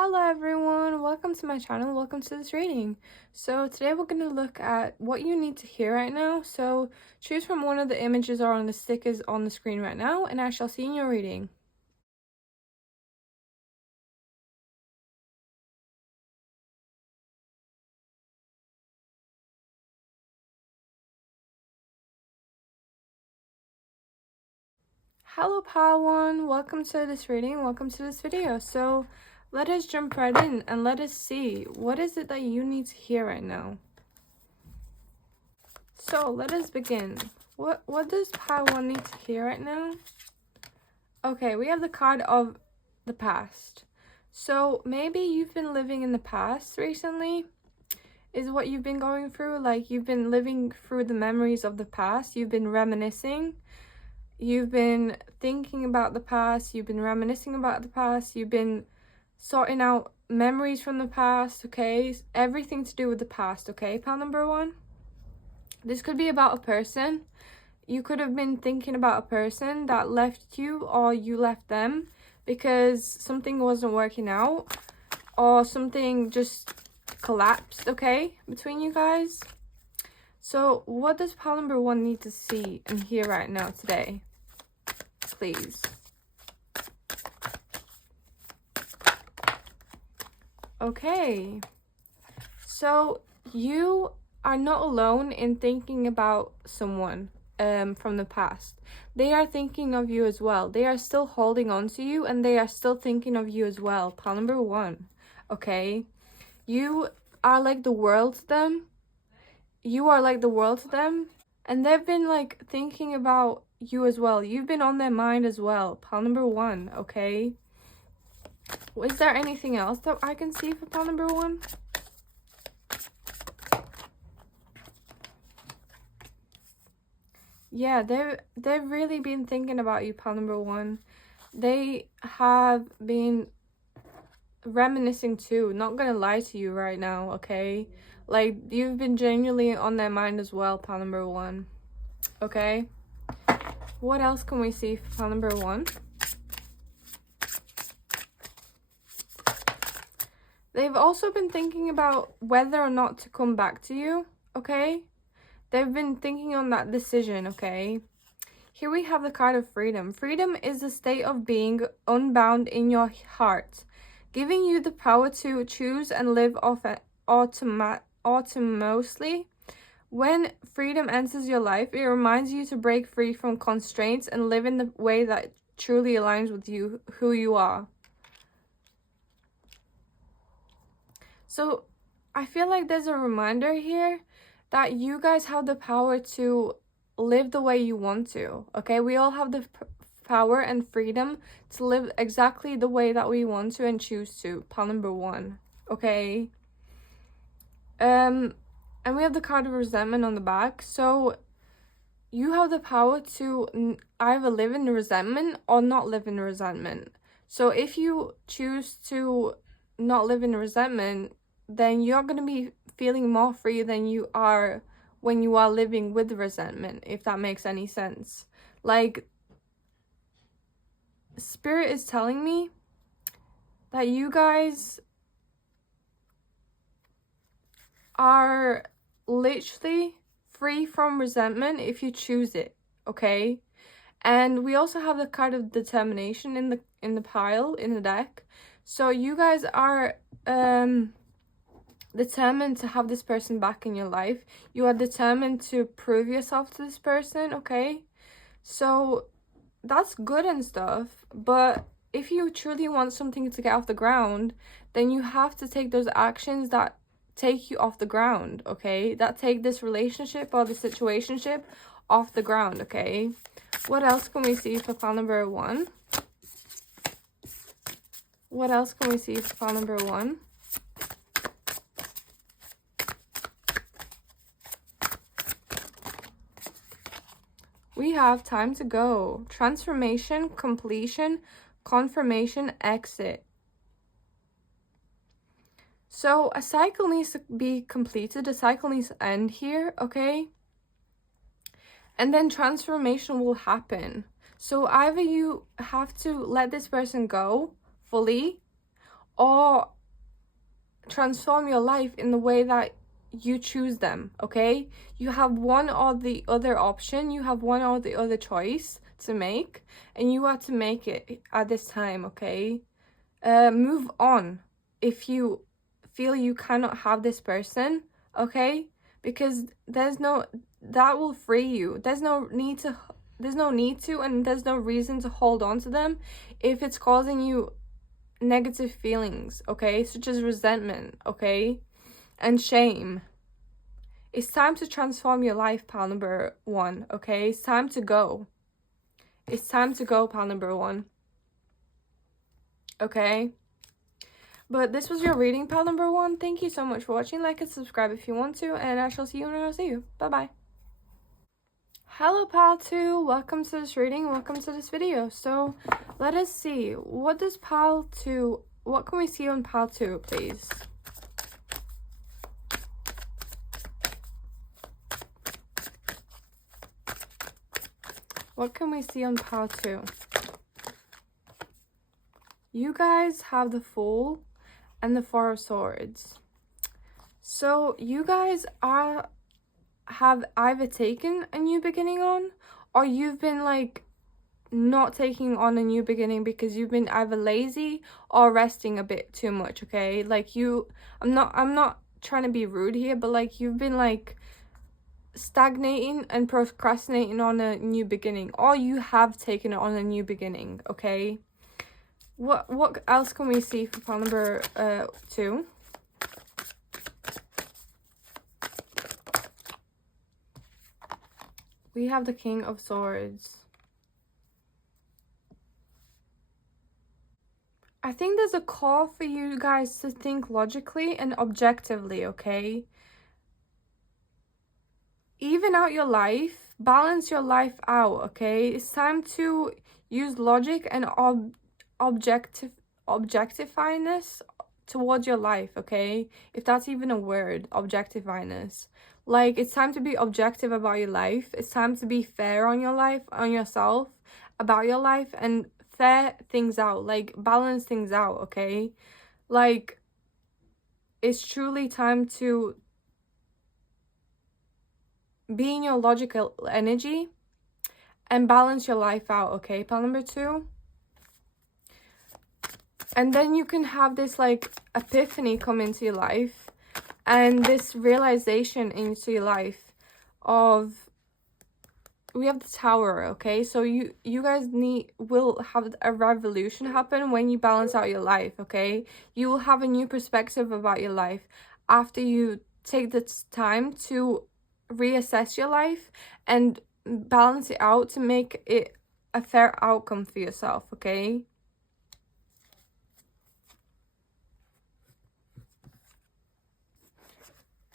Hello everyone, welcome to my channel, welcome to this reading. So today we're going to look at what you need to hear right now. So choose from one of the images or on the stickers on the screen right now, and I shall see you in your reading. Hello Pile One, welcome to this reading, welcome to this video. So let us jump right in and let us see, what is it that you need to hear right now? So let us begin. What does Pile One need to hear right now? Okay, we have the card of the past. So maybe you've been living in the past recently, is what you've been going through. Like, you've been living through the memories of the past. You've been reminiscing. You've been thinking about the past. You've been reminiscing about the past. You've been sorting out memories from the past, okay? Everything to do with the past, okay? Pile number one. This could be about a person. You could have been thinking about a person that left you, or you left them because something wasn't working out, or something just collapsed, okay, between you guys. So what does pile number one need to see and hear right now today? Please. Okay. So you are not alone in thinking about someone from the past. They are thinking of you as well. They are still holding on to you, and they are still thinking of you as well. Pile number one. Okay. You are like the world to them. You are like the world to them. And they've been like thinking about you as well. You've been on their mind as well. Pile number one. Okay. Is there anything else that I can see for pile number one? Yeah, they've really been thinking about you, pile number one. They have been reminiscing too. Not gonna lie to you right now, okay? Like, you've been genuinely on their mind as well, pile number one. Okay? What else can we see for pile number one? They've also been thinking about whether or not to come back to you, okay? They've been thinking on that decision, okay? Here we have the card of freedom. Freedom is the state of being unbound in your heart, giving you the power to choose and live autonomously. When freedom enters your life, it reminds you to break free from constraints and live in the way that truly aligns with you, who you are. So I feel like there's a reminder here that you guys have the power to live the way you want to, okay? We all have the power and freedom to live exactly the way that we want to and choose to. Pile number one, okay? And we have the card of resentment on the back. So you have the power to either live in resentment or not live in resentment. So if you choose to not live in resentment, then you're going to be feeling more free than you are when you are living with resentment, if that makes any sense. Like, Spirit is telling me that you guys are literally free from resentment if you choose it, okay? And we also have the card of determination in the pile in the deck. So you guys are determined to have this person back in your life. You are determined to prove yourself to this person, okay? So that's good and stuff, but if you truly want something to get off the ground, then you have to take those actions that take you off the ground, okay? That take this relationship or the situationship off the ground, okay? What else can we see for pile number one? What else can we see for pile number one? We have time to go. Transformation, completion, confirmation, exit. So a cycle needs to be completed. A cycle needs to end here, okay? And then transformation will happen. So either you have to let this person go fully, or transform your life in the way that you choose them, okay? You have one or the other option, you have one or the other choice to make, and you have to make it at this time, okay? Move on if you feel you cannot have this person, okay? Because that will free you. There's no need to, and there's no reason to hold on to them if it's causing you negative feelings, okay? Such as resentment, okay? And shame. It's time to transform your life, pal number 1, okay? It's time to go. It's time to go, pal number 1. Okay? But this was your reading, pal number 1. Thank you so much for watching. Like and subscribe if you want to, and I shall see you when I see you. Bye-bye. Hello, pal 2. Welcome to this reading. Welcome to this video. So, let us see. What can we see on pal 2, please? What can we see on pile 2? You guys have the Fool and the Four of Swords. So you guys have either taken a new beginning on, or you've been like not taking on a new beginning because you've been either lazy or resting a bit too much, okay? Like I'm not trying to be rude here, but like you've been like stagnating and procrastinating on a new beginning, or you have taken on a new beginning, okay? What else can we see for pile number 2? We have the King of Swords. I think there's a call for you guys to think logically and objectively, okay? Even out your life, balance your life out, okay? It's time to use logic and objectiviness towards your life, okay? If that's even a word, objectiviness. Like, it's time to be objective about your life. It's time to be fair on your life, on yourself, about your life, and fair things out. Like, balance things out, okay? Like, it's truly time to be in your logical energy and balance your life out, okay? Pile number 2. And then you can have this like epiphany come into your life, and this realization into your life of, we have the Tower, okay? So you guys will have a revolution happen when you balance out your life, okay? You will have a new perspective about your life after you take the time to reassess your life and balance it out to make it a fair outcome for yourself, okay?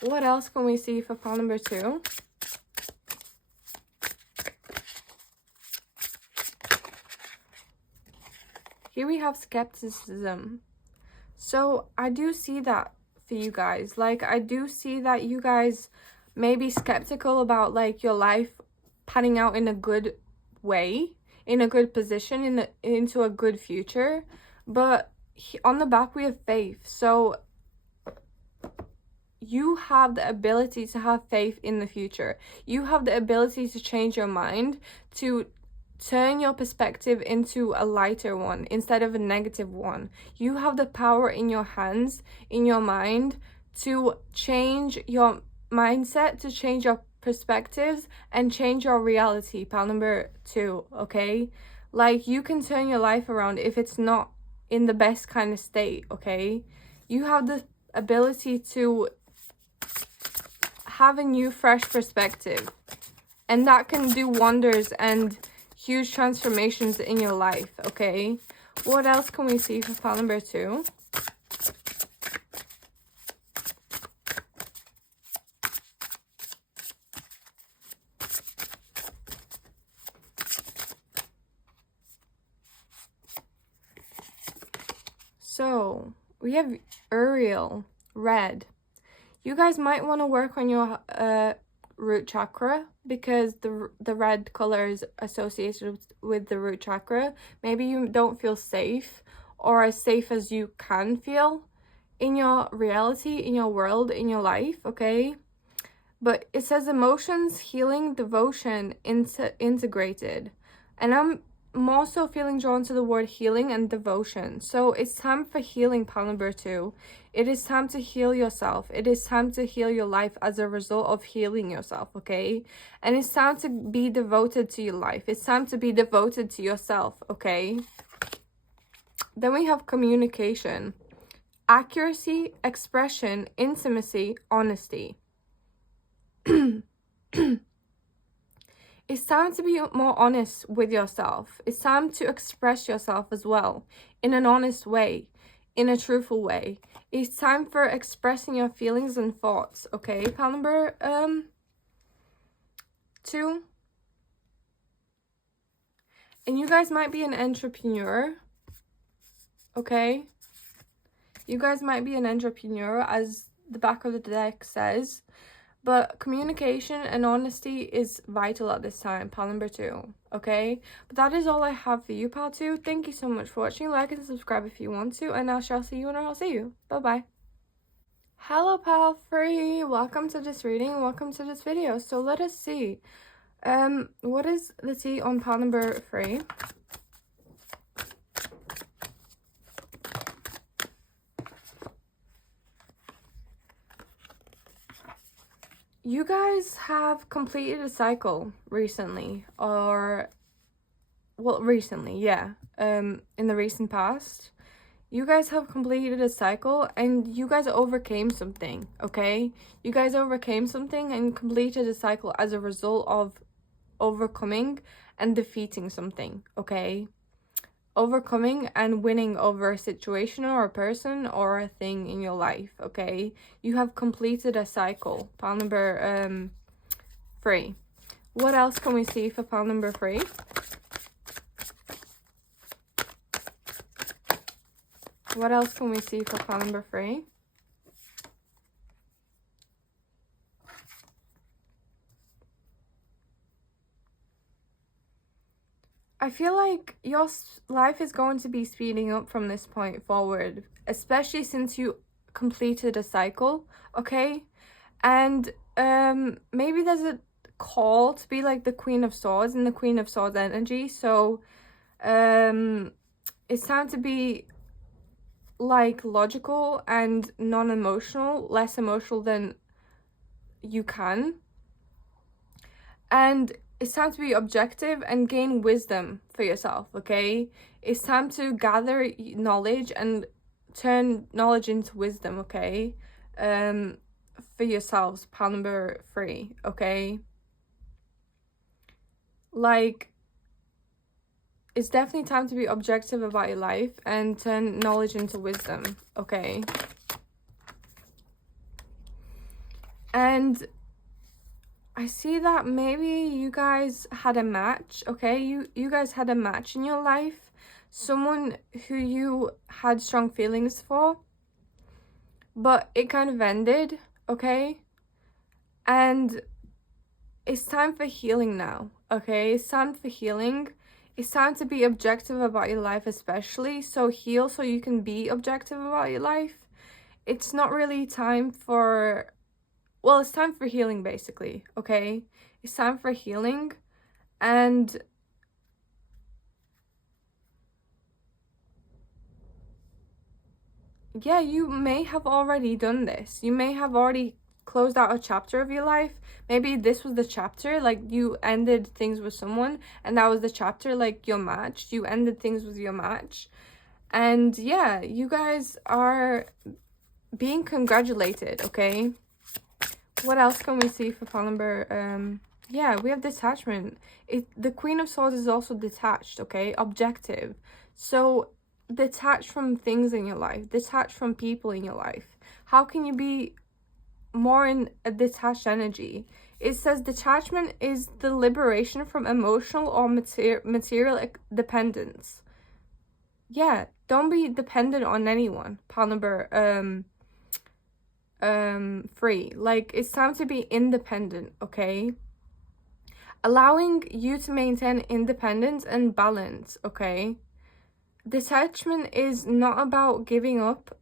What else can we see for pile number 2? Here we have skepticism. So I do see that for you guys. Like, I do see that you guys may be skeptical about like your life panning out in a good way, in a good position, into a good future. But on the back we have faith. So you have the ability to have faith in the future. You have the ability to change your mind, to turn your perspective into a lighter one instead of a negative one. You have the power in your hands, in your mind, to change your mindset, to change your perspectives and change your reality. Pile number 2, okay? Like, you can turn your life around if it's not in the best kind of state, okay? You have the ability to have a new fresh perspective, and that can do wonders and huge transformations in your life, okay? What else can we see for pile number 2? So we have Uriel, red. You guys might want to work on your root chakra, because the red color is associated with the root chakra. Maybe you don't feel safe, or as safe as you can feel in your reality, in your world, in your life, okay? But it says emotions, healing, devotion, integrated. And I'm more so feeling drawn to the word healing and devotion. So it's time for healing, pile number 2. It is time to heal yourself. It is time to heal your life as a result of healing yourself, okay? And it's time to be devoted to your life. It's time to be devoted to yourself, okay? Then we have communication. Accuracy, expression, intimacy, honesty. It's time to be more honest with yourself. It's time to express yourself as well in an honest way, in a truthful way. It's time for expressing your feelings and thoughts, okay? Pile number 2. And you guys might be an entrepreneur, okay? You guys might be an entrepreneur, as the back of the deck says. But communication and honesty is vital at this time, pile number 2, okay? But that is all I have for you, pile 2. Thank you so much for watching. Like and subscribe if you want to, and I shall see you when I'll see you. Bye-bye. Hello, pile 3. Welcome to this reading. Welcome to this video. So let us see. What is the tea on pile number 3? You guys have completed a cycle recently, or, well, recently, yeah, in the recent past. You guys have completed a cycle, and you guys overcame something, okay? You guys overcame something and completed a cycle as a result of overcoming and defeating something, okay? Overcoming and winning over a situation or a person or a thing in your life, okay? You have completed a cycle. Pile number 3. What else can we see for pile number 3? What else can we see for pile number 3? I feel like your life is going to be speeding up from this point forward, especially since you completed a cycle, okay? And maybe there's a call to be like the Queen of Swords and the Queen of Swords energy. So it's time to be like logical and non-emotional, less emotional than you can. And it's time to be objective and gain wisdom for yourself, okay? It's time to gather knowledge and turn knowledge into wisdom, okay? For yourselves, pile number 3, okay? Like, it's definitely time to be objective about your life and turn knowledge into wisdom, okay? And I see that maybe you guys had a match, okay? You guys had a match in your life. Someone who you had strong feelings for. But it kind of ended, okay? And it's time for healing now, okay? It's time for healing. It's time to be objective about your life especially. So heal so you can be objective about your life. It's not really time for... Well, it's time for healing, basically, okay? It's time for healing, and yeah, you may have already done this. You may have already closed out a chapter of your life. Maybe this was the chapter, like you ended things with someone, and that was the chapter, like your match. You ended things with your match. And yeah, you guys are being congratulated, okay? What else can we see for pile number, yeah, we have detachment. The Queen of Swords is also detached, okay? Objective. So, detached from things in your life. Detached from people in your life. How can you be more in a detached energy? It says detachment is the liberation from emotional or material dependence. Yeah, don't be dependent on anyone. Pile number, 3. Like, it's time to be independent, okay? Allowing you to maintain independence and balance, okay? detachment is not about giving up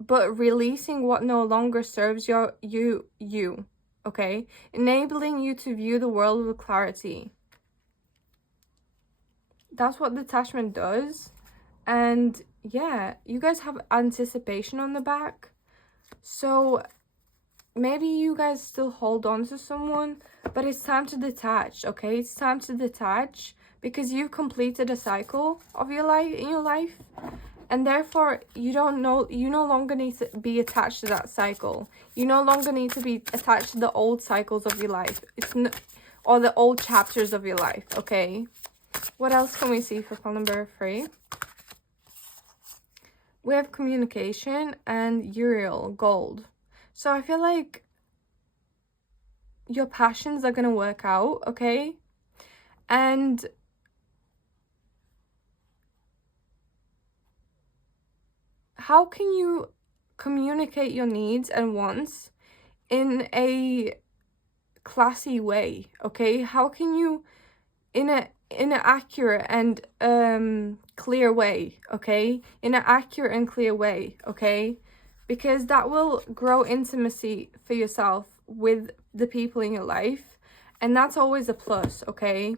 but releasing what no longer serves you, okay? Enabling you to view the world with clarity. That's what detachment does. And yeah, you guys have anticipation on the back. So maybe you guys still hold on to someone, but it's time to detach, okay? It's time to detach because you've completed a cycle of your life, and therefore you no longer need to be attached to that cycle. You no longer need to be attached to the old cycles of your life. Or the old chapters of your life, okay? What else can we see for pile number 3? We have communication and Uriel, gold. So I feel like your passions are going to work out, okay? And how can you communicate your needs and wants in a classy way, okay? How can you in an accurate and clear way, okay? In an accurate and clear way, okay? Because that will grow intimacy for yourself with the people in your life, and that's always a plus, okay?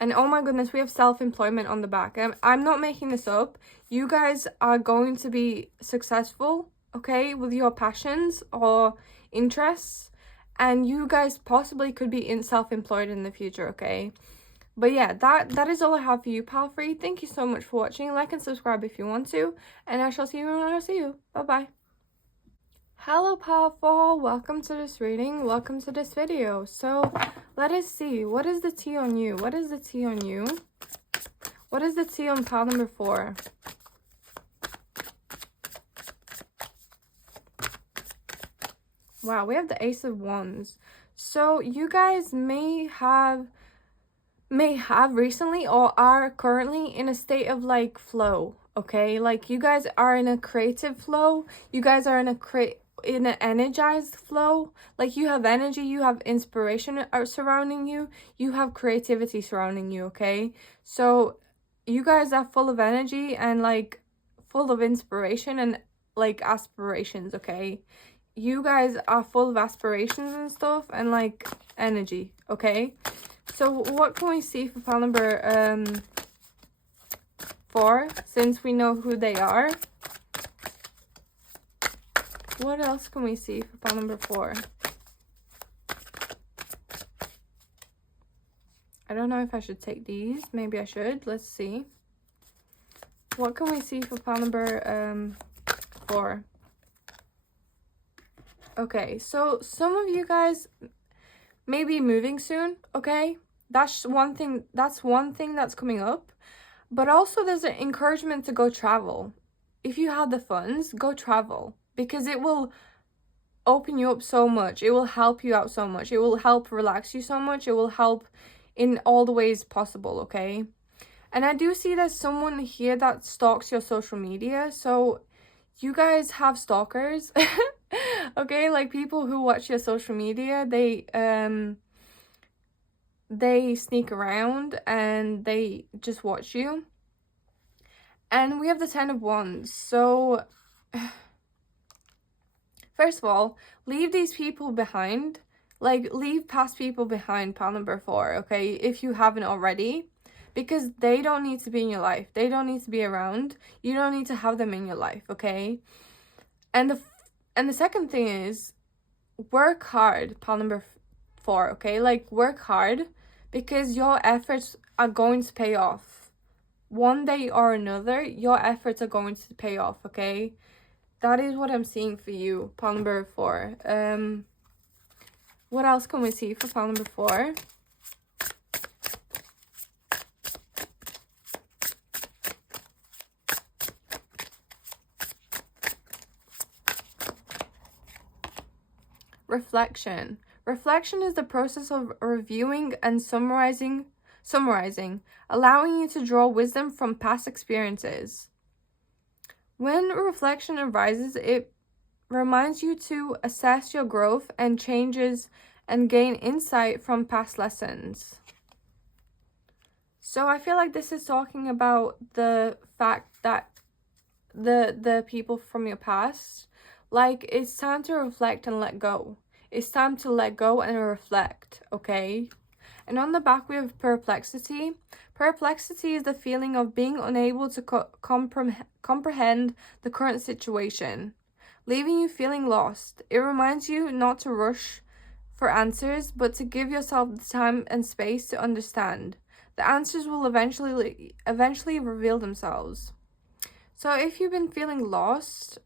And oh my goodness, we have self-employment on the back. I'm not making this up. You guys are going to be successful, okay, with your passions or interests, and you guys possibly could be self-employed in the future, okay? But yeah, that is all I have for you, pal free. Thank you so much for watching. Like and subscribe if you want to, and I shall see you when I see you. Bye bye. Hello, powerful. Welcome to this reading. Welcome to this video. So let us see, what is the tea on you? What is the tea on you? What is the tea on pile number 4? Wow, we have the Ace of Wands. So you guys may have recently or are currently in a state of like flow, okay? Like you guys are in a creative flow. You guys are in an energized flow. Like you have energy, you have inspiration surrounding you, you have creativity surrounding you, okay? So you guys are full of energy and like full of inspiration and like aspirations, okay? You guys are full of aspirations and stuff and like energy, okay? So what can we see for pile number 4, since we know who they are? What else can we see for pile number 4? I don't know if I should take these. Maybe I should. Let's see. What can we see for pile number 4? Okay, so some of you guys may be moving soon, okay? That's one thing that's coming up. But also there's an encouragement to go travel. If you have the funds, go travel, because it will open you up so much. It will help you out so much. It will help relax you so much. It will help in all the ways possible, okay? And I do see there's someone here that stalks your social media. So you guys have stalkers. Okay, like people who watch your social media, they sneak around and they just watch you. And we have the 10 of Wands. So first of all, leave these people behind. Like, leave past people behind, pile number 4, okay? If you haven't already. Because they don't need to be in your life. They don't need to be around. You don't need to have them in your life, okay? And the second thing is, work hard, pile number 4, okay? Like, work hard, because your efforts are going to pay off. One day or another, your efforts are going to pay off, okay? That is what I'm seeing for you, pile number 4. What else can we see for pile number 4? Reflection. Reflection is the process of reviewing and summarizing, allowing you to draw wisdom from past experiences. When reflection arises, it reminds you to assess your growth and changes and gain insight from past lessons. So I feel like this is talking about the fact that the people from your past, like, it's time to reflect and let go. It's time to let go and reflect, okay? And on the back we have perplexity. Perplexity is the feeling of being unable to comprehend the current situation, leaving you feeling lost. It reminds you not to rush for answers, but to give yourself the time and space to understand. The answers will eventually reveal themselves. So if you've been feeling lost,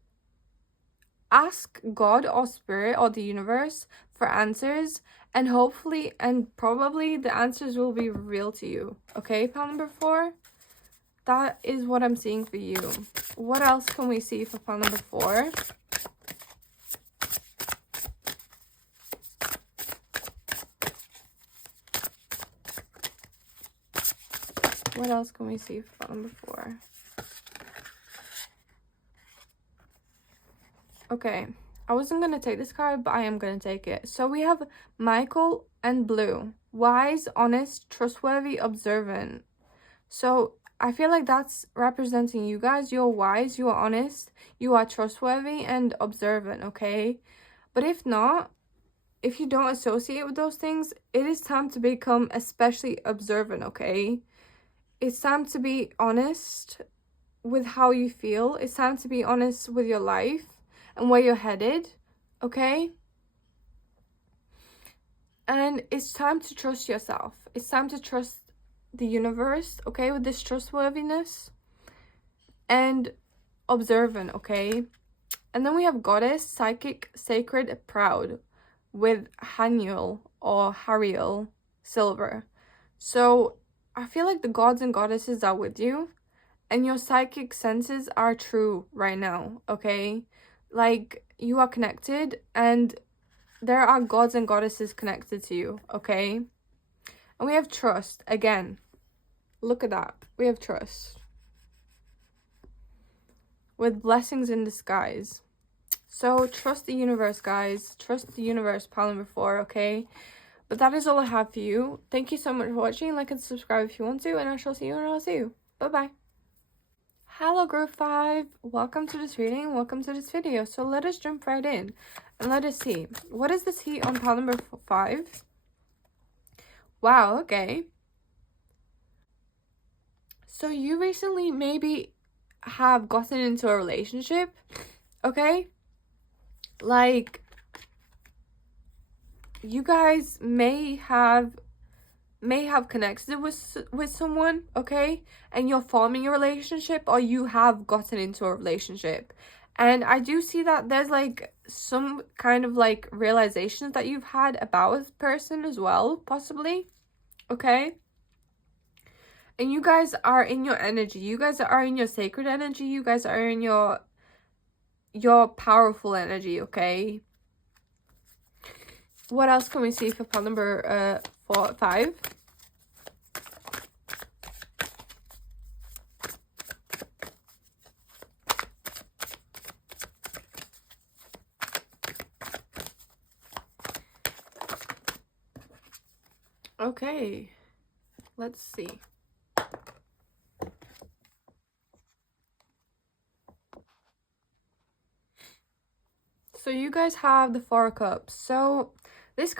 ask God or Spirit or the universe for answers, and hopefully and probably the answers will be revealed to you. Okay, pile number 4? That is what I'm seeing for you. What else can we see for pile number 4? What else can we see for pile number 4? Okay, I wasn't going to take this card, but I am going to take it. So we have Michael and Blue. Wise, honest, trustworthy, observant. So I feel like that's representing you guys. You're wise, you are honest, you are trustworthy, and observant, okay? But if not, if you don't associate with those things, it is time to become especially observant, okay? It's time to be honest with how you feel. It's time to be honest with your life and where you're headed, okay? And it's time to trust yourself. It's time to trust the universe, okay, with this trustworthiness and observant, okay? And then we have Goddess, Psychic, Sacred, Proud with Haniel or Hariel Silver. So I feel like the gods and goddesses are with you, and your psychic senses are true right now, okay? Like, you are connected, and there are gods and goddesses connected to you, okay? And we have trust. Again, look at that. We have trust. With blessings in disguise. So, trust the universe, guys. Trust the universe, pile number 4, okay? But that is all I have for you. Thank you so much for watching. Like and subscribe if you want to, and I shall see you when I'll see you. Bye-bye. Hello group 5, welcome to this reading, welcome to this video. So let us jump right in and let us see, what is this heat on pile number 5? Wow, okay. So you recently maybe have gotten into a relationship, okay? Like, you guys may have connected with someone, okay, and you're forming a relationship, or you have gotten into a relationship. And I do see that there's like some kind of like realizations that you've had about this person as well, possibly, okay? And you guys are in your energy, you guys are in your sacred energy, you guys are in your powerful energy, okay? What else can we see for pile number 5? Okay, let's see. So you guys have the 4 of Cups. So this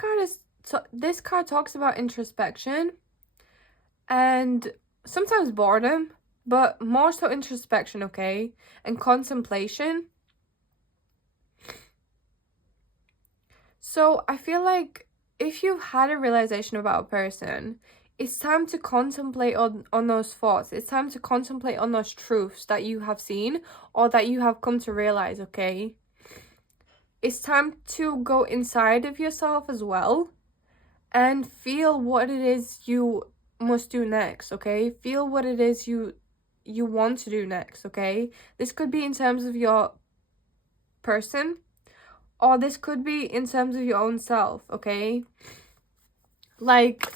card talks about introspection and sometimes boredom, but more so introspection, okay? And contemplation. So I feel like if you've had a realization about a person, it's time to contemplate on those thoughts. It's time to contemplate on those truths that you have seen or that you have come to realize, okay? It's time to go inside of yourself as well and feel what it is you must do next, okay? Feel what it is you want to do next, okay? This could be in terms of your person, or this could be in terms of your own self, okay? Like,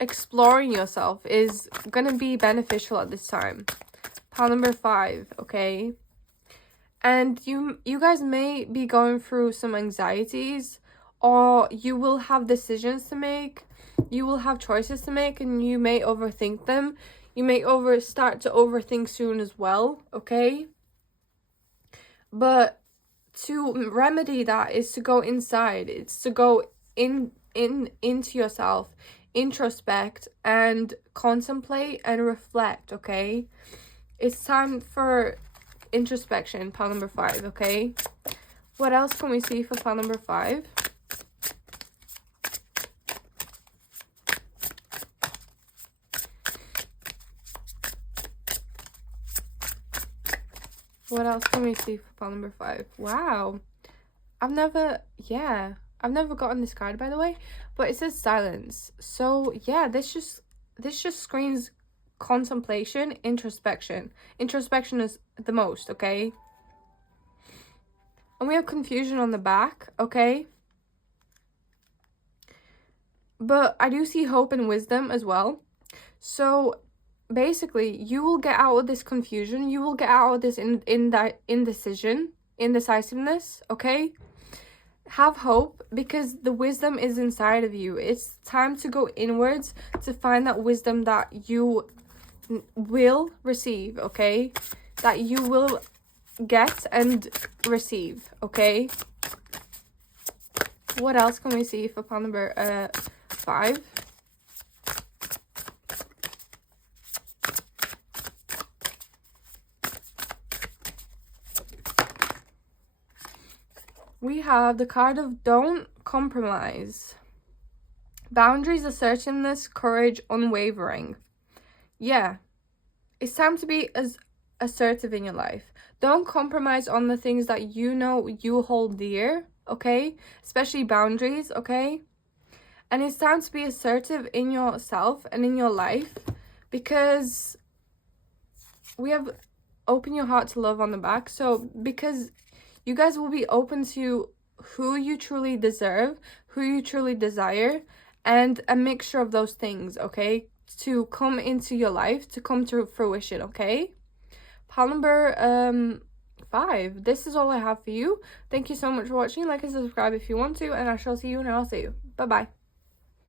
exploring yourself is gonna be beneficial at this time. Pile number 5, okay? And you guys may be going through some anxieties, or you will have decisions to make, You will have choices to make, and you may overthink them. You may start to overthink soon as well, okay? But to remedy that is to go inside. It's to go into yourself, introspect, and contemplate and reflect, okay? It's time for introspection, pile number 5, okay? What else can we see for pile number 5? What else can we see for pile number 5? Wow. I've never gotten this card, by the way, but it says silence. So yeah, this just screams contemplation, introspection. Introspection is the most, okay? And we have confusion on the back, okay? But I do see hope and wisdom as well. So basically, you will get out of this confusion. You will get out of this indecisiveness, okay? Have hope, because the wisdom is inside of you. It's time to go inwards to find that wisdom that you will receive, okay? That you will get and receive, okay? What else can we see for pile number 5? We have the card of don't compromise. Boundaries, assertiveness, courage, unwavering. Yeah, it's time to be as assertive in your life. Don't compromise on the things that you know you hold dear, okay? Especially boundaries, okay? And it's time to be assertive in yourself and in your life, because we have open your heart to love on the back. So because you guys will be open to who you truly deserve, who you truly desire, and a mixture of those things, okay? To come into your life, to come to fruition, okay? Pile number 5. This is all I have for you. Thank you so much for watching. Like and subscribe if you want to, and I shall see you, and I'll see you. Bye-bye.